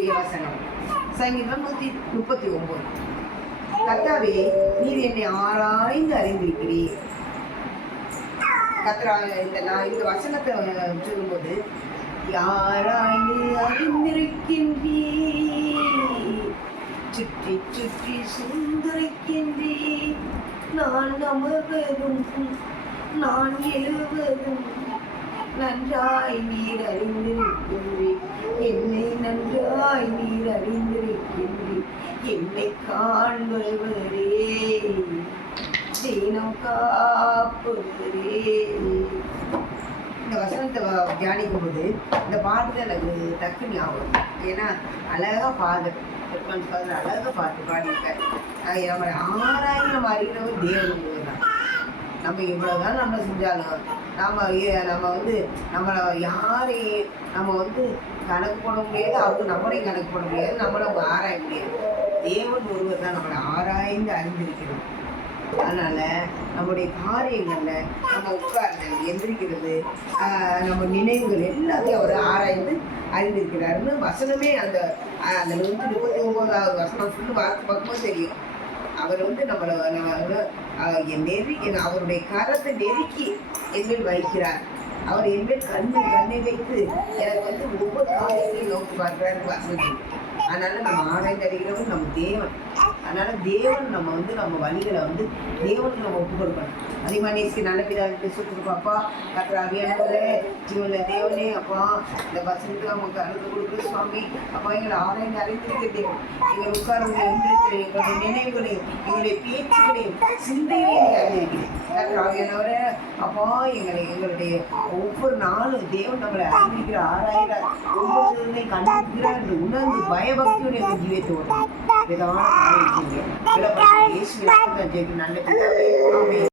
கர்த்தருடைய வசனம். சங்கீதம் 139. கர்த்தாவே, நீர் என்னை ஆராய்ந்து அறிந்திருக்கிறீர். கர்த்தரா இந்த வசனத்தை சொல்லும்போது, ஆராய்ந்து அறிந்திருக்கின்றீர், சுற்றி சுற்றி சுந்தரிக்கின்றீர். நான் அமர்வதும் நான் எழுவதும் நன்றாய் நீர் அறிந்திருக்கின்றீர். என்னை நன்றாய் நீர் அறிந்திருக்கின்றீர். என்னை காண்பவரே, தினம் காப்பவரே. இந்த வசனத்தை தியானிக்கும் போது இந்த பாட்டு எனக்கு டக்கு ஞாபகம். ஏன்னா அழகா பாடு அழகா பாட்டு பாடியிருக்காரு. நம்ம ஆராய்ந்து நம்ம அறிகிறவர் தேவன் தான். நம்ம இவ்வளவுதான் நம்ம செஞ்சாலும் நம்ம நம்மளை யாரையும் நம்ம கணக்கு போட முடியாது, அவங்க நம்மளையும் கணக்கு போட முடியாது, நம்மளை ஆராய முடியாது. தேவன் ஒருவர் தான் நம்மளை ஆராய்ந்து அறிந்திருக்கிறோம். அதனால நம்முடைய காரியங்கள்ல நம்ம உட்கார்ந்து எந்திரிக்கிறது, நம்ம நினைவுகள் எல்லாத்தையும் அவர் ஆராய்ந்து அறிந்திருக்கிறாருன்னு வசனமே அந்த 139வது வசனம் ஃபுல்லு வார்த்தை பார்க்கும்போது தெரியும். அவர் நம்மளை அவருடைய கரத்தை நெருக்கி என்மேல் வைக்கிறார். அவர் என்மேல் கண்ணை வைத்து எனக்கு ஒவ்வொரு காரியத்தையும் நோக்கி பார்க்கிறாரு வசனம். அதனால நம்ம ஆராய்ந்து அறிகிறவங்க நம்ம தேவன். அதனால தேவன் நம்ம வழிகளை தேவனுக்கு நம்ம ஒப்பு கொடுக்கணும். அதிகமாக நல்ல பிதாவிட்டு சுற்றுப்பாப்பா கர்த்தராகியானவரே, ஜீவன தேவனே, அப்பா இந்த வசனத்துக்கு நமக்கு அழுது கொடுக்குற சுவாமி. அப்பா எங்களை ஆராய்ந்து அறிந்திருக்கிறதையும் எங்கள் உட்கார்ந்து எந்திருக்கிறேன் எங்களுடைய நினைவுகளையும் எங்களுடைய பேச்சுகளையும் சிந்தைகளையும் அறிந்திருக்கிறேன். கர்த்தராகியானவரே, அப்பா எங்களுடைய ஒவ்வொரு நாளும் தேவன் நம்மளை அறிந்திருக்கிற ஆராய்கிறார், ஒவ்வொரு கண்டிருக்கிறார் என்று உணர்ந்து பயபக்தியுடைய ஜீவியத்தை ஓடும். நல்ல